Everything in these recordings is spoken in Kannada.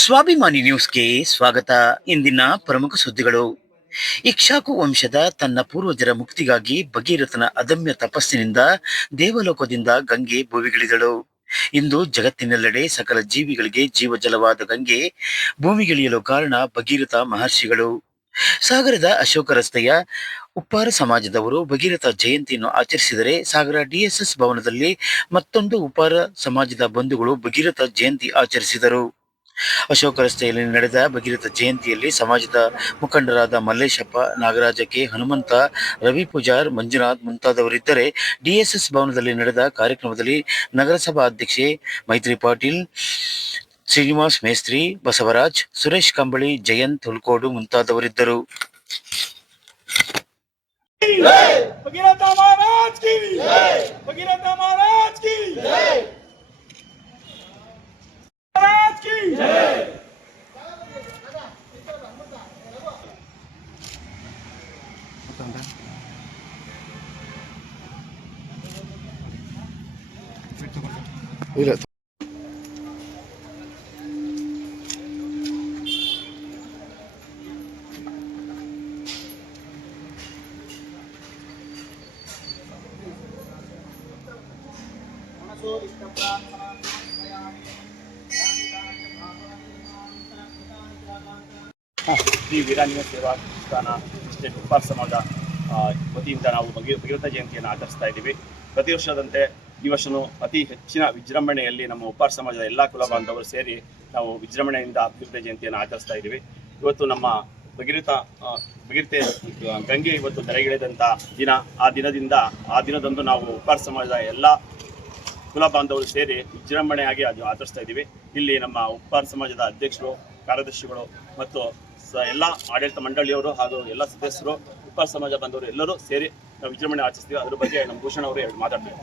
ಸ್ವಾಭಿಮಾನಿ ನ್ಯೂಸ್ಗೆ ಸ್ವಾಗತ. ಇಂದಿನ ಪ್ರಮುಖ ಸುದ್ದಿಗಳು. ಇಕ್ಷ್ವಾಕು ವಂಶದ ತನ್ನ ಪೂರ್ವಜರ ಮುಕ್ತಿಗಾಗಿ ಭಗೀರಥನ ಅದಮ್ಯ ತಪಸ್ಸಿನಿಂದ ದೇವಲೋಕದಿಂದ ಗಂಗೆ ಭುವಿಗಿಳಿದಳು. ಇಂದು ಜಗತ್ತಿನೆಲ್ಲೆಡೆ ಸಕಲ ಜೀವಿಗಳಿಗೆ ಜೀವಜಲವಾದ ಗಂಗೆ ಭೂಮಿಗಿಳಿಯಲು ಕಾರಣ ಭಗೀರಥ ಮಹರ್ಷಿಗಳು. ಸಾಗರದ ಅಶೋಕ ರಸ್ತೆಯ ಉಪ್ಪಾರ ಸಮಾಜದವರು ಭಗೀರಥ ಜಯಂತಿಯನ್ನು ಆಚರಿಸಿದರೆ, ಸಾಗರ ಡಿಎಸ್ಎಸ್ ಭವನದಲ್ಲಿ ಮತ್ತೊಂದು ಉಪ್ಪಾರ ಸಮಾಜದ ಬಂಧುಗಳು ಭಗೀರಥ ಜಯಂತಿ ಆಚರಿಸಿದರು. ಅಶೋಕ ರಸ್ತೆಯಲ್ಲಿ ನಡೆದ ಭಗೀರಥ ಜಯಂತಿಯಲ್ಲಿ ಸಮಾಜದ ಮುಖಂಡರಾದ ಮಲ್ಲೇಶಪ್ಪ, ನಾಗರಾಜ ಕೆ, ಹನುಮಂತ, ರವಿ ಪೂಜಾರ್, ಮಂಜುನಾಥ್ ಮುಂತಾದವರಿದ್ದರೆ, ಡಿಎಸ್ಎಸ್ ಭವನದಲ್ಲಿ ನಡೆದ ಕಾರ್ಯಕ್ರಮದಲ್ಲಿ ನಗರಸಭಾ ಅಧ್ಯಕ್ಷೆ ಮೈತ್ರಿ ಪಾಟೀಲ್, ಶ್ರೀನಿವಾಸ್ ಮೇಸ್ತ್ರಿ, ಬಸವರಾಜ್, ಸುರೇಶ್ ಕಂಬಳಿ, ಜಯಂತ್ ಹುಲ್ಕೋಡು ಮುಂತಾದವರಿದ್ದರು. ಭಗೀರಥ ಮಹಾರಾಜ್ ಕಿ ಜೈ, ಭಗೀರಥ ಮಹಾರಾಜ್ ಕಿ ಜೈ, ಮಹಾರಾಜ್ ಕಿ ಜೈ. ಇಲ್ಲ ಶ್ರೀ ವೀರಾಂಜನೇಯ ಸೇವಾ ಪ್ರತಿಷ್ಠಾನ ಸ್ಟೇಟ್ ಉಪ್ಪಾರ ಸಮಾಜ ವತಿಯಿಂದ ನಾವು ಭಗೀರಥ ಜಯಂತಿಯನ್ನು ಆಚರಿಸ್ತಾ ಇದ್ದೀವಿ. ಪ್ರತಿ ವರ್ಷದಂತೆ ಈ ವರ್ಷವೂ ಅತಿ ಹೆಚ್ಚಿನ ವಿಜೃಂಭಣೆಯಲ್ಲಿ ನಮ್ಮ ಉಪ್ಪಾರ ಸಮಾಜದ ಎಲ್ಲ ಕುಲ ಬಾಂಧವರು ಸೇರಿ ನಾವು ವಿಜೃಂಭಣೆಯಿಂದ ಭಗೀರಥ ಜಯಂತಿಯನ್ನು ಆಚರಿಸ್ತಾ ಇದ್ದೀವಿ. ಇವತ್ತು ನಮ್ಮ ಭಗೀರಥ ಗಂಗೆ ಇವತ್ತು ಧರೆಗಿಳಿದಂಥ ದಿನ. ಆ ದಿನದಂದು ನಾವು ಉಪ್ಪಾರ ಸಮಾಜದ ಎಲ್ಲ ಕುಲ ಬಾಂಧವರು ಸೇರಿ ವಿಜೃಂಭಣೆಯಾಗಿ ಅದು ಆಚರಿಸ್ತಾ ಇದ್ದೀವಿ. ಇಲ್ಲಿ ನಮ್ಮ ಉಪ್ಪಾರ ಸಮಾಜದ ಅಧ್ಯಕ್ಷರು, ಕಾರ್ಯದರ್ಶಿಗಳು ಮತ್ತು ಎಲ್ಲ ಆಡಳಿತ ಮಂಡಳಿಯವರು ಹಾಗೂ ಎಲ್ಲ ಸದಸ್ಯರು, ಉಪ್ಪಾರ ಸಮಾಜ ಬಾಂಧವರು ಎಲ್ಲರೂ ಸೇರಿ ನಾವು ವಿಜೃಂಭಣೆ ಆಚರಿಸ್ತೀವಿ. ಅದ್ರ ಬಗ್ಗೆ ನಮ್ಮ ಭೂಷಣ್ ಅವರು ಮಾತಾಡ್ತೀವಿ.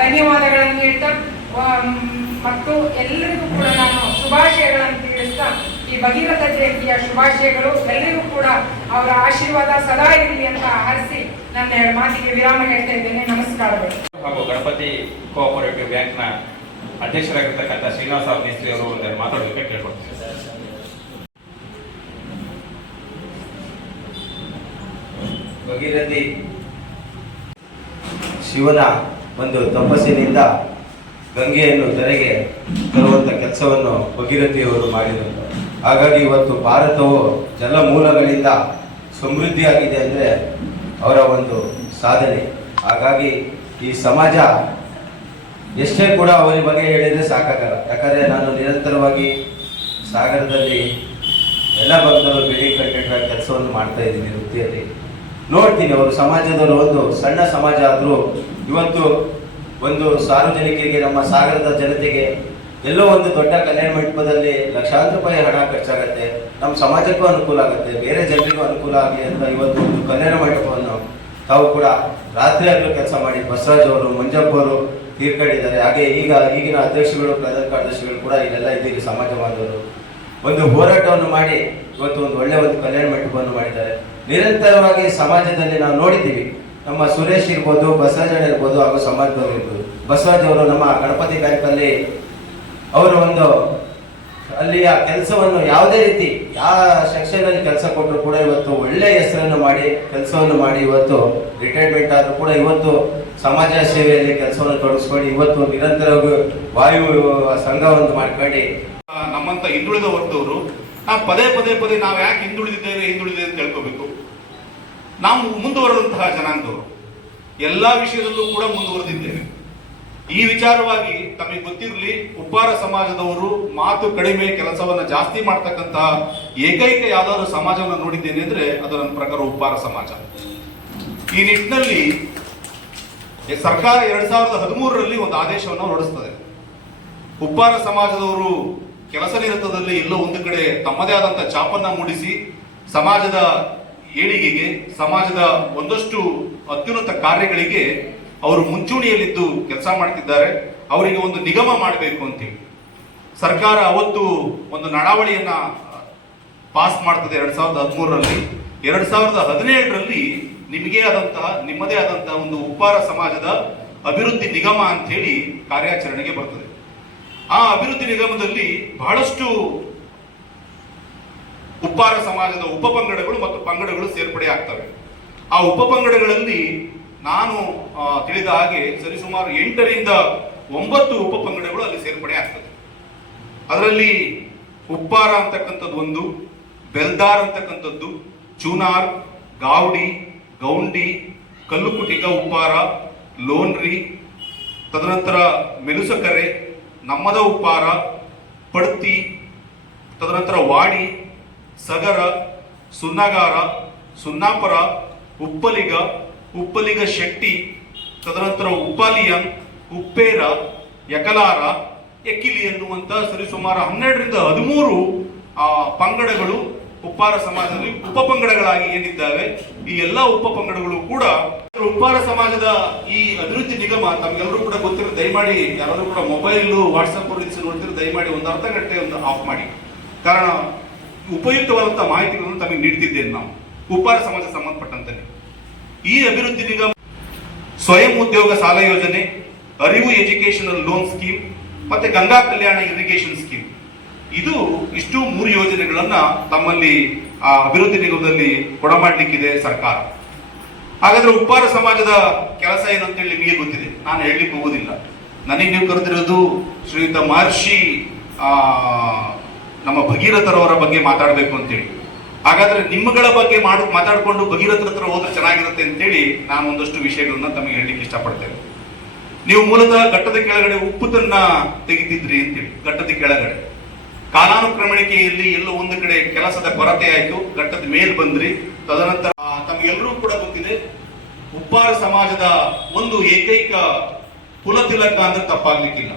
ಧನ್ಯವಾದಗಳನ್ನು ನೀಡ್ತಾ ಮತ್ತು ಎಲ್ಲರಿಗೂ ಕೂಡ ನಾನು ಶುಭಾಶಯಗಳನ್ನು ತಿಳಿಸ್ತಾ, ಈ ಭಗೀರಥ ಜಯಂತಿಯ ಶುಭಾಶಯಗಳು ಎಲ್ಲರಿಗೂ ಕೂಡ ಅವರ ಆಶೀರ್ವಾದ ಸದಾ ಇರಲಿ ಅಂತ ಹರಿಸಿ ನನ್ನ ಎರಡು ಮಾತಿಗೆ ವಿರಾಮ ಹೇಳ್ತಾ ಇದ್ದೇನೆ. ನಮಸ್ಕಾರಗಳು. ಹಾಗೂ ಗಣಪತಿ ಕೋಆಪರೇಟಿವ್ ಬ್ಯಾಂಕ್ನ ಅಧ್ಯಕ್ಷರಾಗಿರ್ತಕ್ಕಂಥ ಶ್ರೀನಿವಾಸ ಮೇಸ್ತ್ರಿ ಅವರು ಮಾತಾಡೋದಕ್ಕೆ ಕೇಳ್ಕೊಡ್ತೀನಿ. ಭಗೀರಥಿ ಶಿವನ ಒಂದು ತಪಸ್ಸಿನಿಂದ ಗಂಗೆಯನ್ನು ಧರೆಗೆ ತರುವಂಥ ಕೆಲಸವನ್ನು ಭಗೀರಥಿಯವರು ಮಾಡಿದರು. ಹಾಗಾಗಿ ಇವತ್ತು ಭಾರತವು ಜಲಮೂಲಗಳಿಂದ ಸಮೃದ್ಧಿಯಾಗಿದೆ ಅಂದರೆ ಅವರ ಒಂದು ಸಾಧನೆ. ಹಾಗಾಗಿ ಈ ಸಮಾಜ ಎಷ್ಟೇ ಕೂಡ ಅವರ ಬಗ್ಗೆ ಹೇಳಿದರೆ ಸಾಕಾಗಲ್ಲ. ಯಾಕಂದರೆ ನಾನು ನಿರಂತರವಾಗಿ ಸಾಗರದಲ್ಲಿ ಎಲ್ಲ ಭಕ್ತರು ಬಿಳಿ ಕಟ್ಟಡ ಕೆಲಸವನ್ನು ಮಾಡ್ತಾ ಇದ್ದೀನಿ ವೃತ್ತಿಯಲ್ಲಿ. ನೋಡ್ತೀನಿ ಅವರು ಸಮಾಜದವರು ಒಂದು ಸಣ್ಣ ಸಮಾಜ ಆದರೂ ಇವತ್ತು ಒಂದು ಸಾರ್ವಜನಿಕರಿಗೆ, ನಮ್ಮ ಸಾಗರದ ಜನತೆಗೆ ಎಲ್ಲೋ ಒಂದು ದೊಡ್ಡ ಕಲ್ಯಾಣ ಮಂಟಪದಲ್ಲಿ ಲಕ್ಷಾಂತರ ರೂಪಾಯಿ ಹಣ ಖರ್ಚಾಗುತ್ತೆ. ನಮ್ಮ ಸಮಾಜಕ್ಕೂ ಅನುಕೂಲ ಆಗುತ್ತೆ, ಬೇರೆ ಜನರಿಗೂ ಅನುಕೂಲ ಆಗಲಿ ಅಂತ ಇವತ್ತು ಒಂದು ಕಲ್ಯಾಣ ಮಂಟಪವನ್ನು ತಾವು ಕೂಡ ರಾತ್ರಿ ಆಗಲೂ ಕೆಲಸ ಮಾಡಿ ಬಸವರಾಜ್ ಅವರು, ಮಂಜಪ್ಪ ಅವರು ತೀರ್ಕೊಂಡಿದ್ದಾರೆ. ಹಾಗೆ ಈಗಿನ ಅಧ್ಯಕ್ಷಗಳು, ಪ್ರಧಾನ ಕಾರ್ಯದರ್ಶಿಗಳು ಕೂಡ ಇಲ್ಲೆಲ್ಲ ಇದ್ದೀರಿ ಸಮಾಜ ಬಾಂಧವರು. ಒಂದು ಹೋರಾಟವನ್ನು ಮಾಡಿ ಇವತ್ತು ಒಂದು ಒಳ್ಳೆಯ ಒಂದು ಕಲ್ಯಾಣ ಮಂಟಪವನ್ನು ಮಾಡಿದ್ದಾರೆ. ನಿರಂತರವಾಗಿ ಸಮಾಜದಲ್ಲಿ ನಾವು ನೋಡಿದ್ದೀವಿ, ನಮ್ಮ ಸುರೇಶ್ ಇರ್ಬೋದು, ಬಸವರಾಜ್ ಇರ್ಬೋದು, ಹಾಗೂ ಸಮಾಜದವರು ಇರ್ಬೋದು. ಬಸವರಾಜ್ ಅವರು ನಮ್ಮ ಗಣಪತಿ ಬ್ಯಾಂಕಲ್ಲಿ ಅವರು ಒಂದು ಅಲ್ಲಿ ಆ ಕೆಲಸವನ್ನು ಯಾವುದೇ ರೀತಿ ಯಾವ ಸೆಕ್ಷನ್ ಅಲ್ಲಿ ಕೆಲಸ ಕೊಟ್ಟರು ಕೂಡ ಇವತ್ತು ಒಳ್ಳೆ ಹೆಸರನ್ನು ಮಾಡಿ ಕೆಲಸವನ್ನು ಮಾಡಿ ಇವತ್ತು ರಿಟೈರ್ಮೆಂಟ್ ಆದ್ರೂ ಕೂಡ ಇವತ್ತು ಸಮಾಜ ಸೇವೆಯಲ್ಲಿ ಕೆಲಸವನ್ನು ತೊಡಗಿಸ್ಕೊಂಡು ಇವತ್ತು ನಿರಂತರವಾಗಿ ವಾಯು ಸಂಘವನ್ನು ಮಾಡ್ಕೊಂಡು ನಮ್ಮಂತ ಹಿಂದುಳಿದ ವರ್ಗದವರು ನಾವು ಪದೇ ಪದೇ ಪದೇ ನಾವು ಯಾಕೆ ಹಿಂದುಳಿದಿದ್ದೇವೆ ಅಂತ ತಿಳ್ಕೋಬೇಕು. ನಾವು ಮುಂದುವರೆದಂತಹ ಜನಾಂಗದವರು ಎಲ್ಲಾ ವಿಷಯದಲ್ಲೂ ಕೂಡ ಮುಂದುವರೆದಿದ್ದೇವೆ. ಈ ವಿಚಾರವಾಗಿ ತಮಗೆ ಗೊತ್ತಿರಲಿ, ಉಪ್ಪಾರ ಸಮಾಜದವರು ಮಾತು ಕಡಿಮೆ ಕೆಲಸವನ್ನ ಜಾಸ್ತಿ ಮಾಡ್ತಕ್ಕಂತಹ ಏಕೈಕ ಯಾವ್ದಾದ್ರು ಸಮಾಜವನ್ನು ನೋಡಿದ್ದೇನೆ ಅಂದ್ರೆ ಅದು ನನ್ನ ಪ್ರಕಾರ ಉಪ್ಪಾರ ಸಮಾಜ. ಈ ನಿಟ್ಟಿನಲ್ಲಿ ಸರ್ಕಾರ 2013ರಲ್ಲಿ ಒಂದು ಆದೇಶವನ್ನು ಹೊರಡಿಸ್ತದೆ. ಉಪ್ಪಾರ ಸಮಾಜದವರು ಕೆಲಸ ನಿರತದಲ್ಲಿ ಎಲ್ಲೋ ಒಂದು ಕಡೆ ತಮ್ಮದೇ ಆದಂತಹ ಛಾಪನ್ನ ಮೂಡಿಸಿ ಸಮಾಜದ ಏಳಿಗೆಗೆ, ಸಮಾಜದ ಒಂದಷ್ಟು ಅತ್ಯುನ್ನತ ಕಾರ್ಯಗಳಿಗೆ ಅವರು ಮುಂಚೂಣಿಯಲ್ಲಿದ್ದು ಕೆಲಸ ಮಾಡ್ತಿದ್ದಾರೆ. ಅವರಿಗೆ ಒಂದು ನಿಗಮ ಮಾಡಬೇಕು ಅಂತೇಳಿ ಸರ್ಕಾರ ಅವತ್ತು ಒಂದು ನಡಾವಳಿಯನ್ನ ಪಾಸ್ ಮಾಡ್ತದೆ 2013ರಲ್ಲಿ. 2017ರಲ್ಲಿ ನಿಮ್ಮದೇ ಆದಂತಹ ಒಂದು ಉಪ್ಪಾರ ಸಮಾಜದ ಅಭಿವೃದ್ಧಿ ನಿಗಮ ಅಂತ ಹೇಳಿ ಕಾರ್ಯಾಚರಣೆಗೆ ಬರ್ತದೆ. ಆ ಅಭಿವೃದ್ಧಿ ನಿಗಮದಲ್ಲಿ ಬಹಳಷ್ಟು ಉಪ್ಪಾರ ಸಮಾಜದ ಉಪಪಂಗಡಗಳು ಮತ್ತು ಪಂಗಡಗಳು ಸೇರ್ಪಡೆ ಆಗ್ತವೆ. ಆ ಉಪಪಂಗಡಗಳಲ್ಲಿ ನಾನು ತಿಳಿದ ಹಾಗೆ ಸರಿಸುಮಾರು 8ರಿಂದ 9 ಉಪಪಂಗಡಗಳು ಅಲ್ಲಿ ಸೇರ್ಪಡೆ ಆಗ್ತದೆ. ಅದರಲ್ಲಿ ಉಪ್ಪಾರ ಅಂತಕ್ಕಂಥದ್ದು ಒಂದು, ಬೆಲ್ದಾರ್ ಅಂತಕ್ಕಂಥದ್ದು, ಚೂನಾರ್, ಗಾವಡಿ, ಗೌಂಡಿ, ಕಲ್ಲುಕುಟಿಗ ಉಪ್ಪಾರ, ಲೋನ್ರಿ, ತದನಂತರ ಮೆಲುಸಕರೆ, ನಮ್ಮದ ಉಪ್ಪಾರ, ಪಡ್ತಿ, ತದನಂತರ ವಾಡಿ, ಸಗರ, ಸುನ್ನಗಾರ, ಸುನ್ನಾಪರ, ಉಪ್ಪಲಿಗ ಶೆಟ್ಟಿ, ತದನಂತರ ಉಪ್ಪಾಲಿಯನ್, ಉಪ್ಪೇರ, ಯಕಲಾರ, ಎಕ್ಕಿಲಿ ಎನ್ನುವಂತ ಸರಿಸುಮಾರು 12ರಿಂದ 13 ಪಂಗಡಗಳು ಉಪ್ಪಾರ ಸಮಾಜದಲ್ಲಿ ಉಪಪಂಗಡಗಳಾಗಿ ಏನಿದ್ದಾವೆ. ಈ ಎಲ್ಲಾ ಉಪಪಂಗಡಗಳು ಕೂಡ ಉಪ್ಪಾರ ಸಮಾಜದ ಈ ಅಭಿವೃದ್ಧಿ ನಿಗಮ ತಮಗೆಲ್ಲರೂ ಕೂಡ ಗೊತ್ತಿರೋ, ದಯಮಾಡಿ ಯಾರಾದ್ರೂ ಕೂಡ ಮೊಬೈಲ್ ವಾಟ್ಸ್ಆಪ್ ನೋಡ್ತಿರೋ ದಯಮಾಡಿ ಒಂದು ಅರ್ಧ ಗಂಟೆ ಒಂದು ಆಫ್ ಮಾಡಿ. ಕಾರಣ ಉಪಯುಕ್ತವಾದಂತಹ ಮಾಹಿತಿಗಳನ್ನು ತಮಗೆ ನೀಡ್ತಿದ್ದೇನೆ ನಾವು ಉಪ್ಪಾರ ಸಮಾಜ ಸಂಬಂಧಪಟ್ಟಂತೆ. ಈ ಅಭಿವೃದ್ಧಿ ನಿಗಮ ಸ್ವಯಂ ಉದ್ಯೋಗ ಸಾಲ ಯೋಜನೆ, ಅರಿವು ಎಜುಕೇಶನಲ್ ಲೋನ್ ಸ್ಕೀಮ್ ಮತ್ತೆ ಗಂಗಾ ಕಲ್ಯಾಣ ಇರಿಗೇಷನ್ ಸ್ಕೀಮ್, ಇದು ಇಷ್ಟು 3 ಯೋಜನೆಗಳನ್ನ ತಮ್ಮಲ್ಲಿ ಆ ಅಭಿವೃದ್ಧಿ ನಿಗಮದಲ್ಲಿ ಕೊಡಮಾಡ್ಲಿಕ್ಕಿದೆ ಸರ್ಕಾರ. ಹಾಗಾದ್ರೆ ಉಪ್ಪಾರ ಸಮಾಜದ ಕೆಲಸ ಏನು ಅಂತೇಳಿ ನಿಮಗೆ ಗೊತ್ತಿದೆ, ನಾನು ಹೇಳಲಿಕ್ಕೆ ಹೋಗೋದಿಲ್ಲ. ನನಗೆ ನೀವು ಕರೆದಿರೋದು ಶ್ರೀಯುತ ಮಹರ್ಷಿ ನಮ್ಮ ಭಗೀರಥರವರ ಬಗ್ಗೆ ಮಾತಾಡಬೇಕು ಅಂತೇಳಿ. ಹಾಗಾದ್ರೆ ನಿಮ್ಮಗಳ ಬಗ್ಗೆ ಮಾತಾಡಿಕೊಂಡು ಭಗೀರಥರ ಹತ್ರ ಹೋದ್ರೆ ಚೆನ್ನಾಗಿರುತ್ತೆ ಅಂತೇಳಿ ನಾನು ಒಂದಷ್ಟು ವಿಷಯಗಳನ್ನ ತಮಗೆ ಹೇಳಲಿಕ್ಕೆ ಇಷ್ಟಪಡ್ತೇನೆ. ನೀವು ಮೂಲತಃ ಘಟ್ಟದ ಕೆಳಗಡೆ ಉಪ್ಪುತನ್ನ ತೆಗಿತಿದ್ರಿ ಅಂತೇಳಿ, ಘಟ್ಟದ ಕೆಳಗಡೆ ಕಾಲಾನುಕ್ರಮಣಿಕೆಯಲ್ಲಿ ಎಲ್ಲೋ ಒಂದು ಕಡೆ ಕೆಲಸದ ಕೊರತೆ ಆಯ್ತು, ಘಟ್ಟದ ಮೇಲ್ ಬಂದ್ರಿ. ತದನಂತರ ತಮಗೆಲ್ಲರೂ ಕೂಡ ಗೊತ್ತಿದೆ, ಉಪ್ಪಾರ ಸಮಾಜದ ಒಂದು ಏಕೈಕ ಕುಲತಿಲಕ ಅಂದ್ರೆ ತಪ್ಪಾಗ್ಲಿಕ್ಕಿಲ್ಲ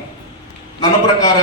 ನನ್ನ ಪ್ರಕಾರ.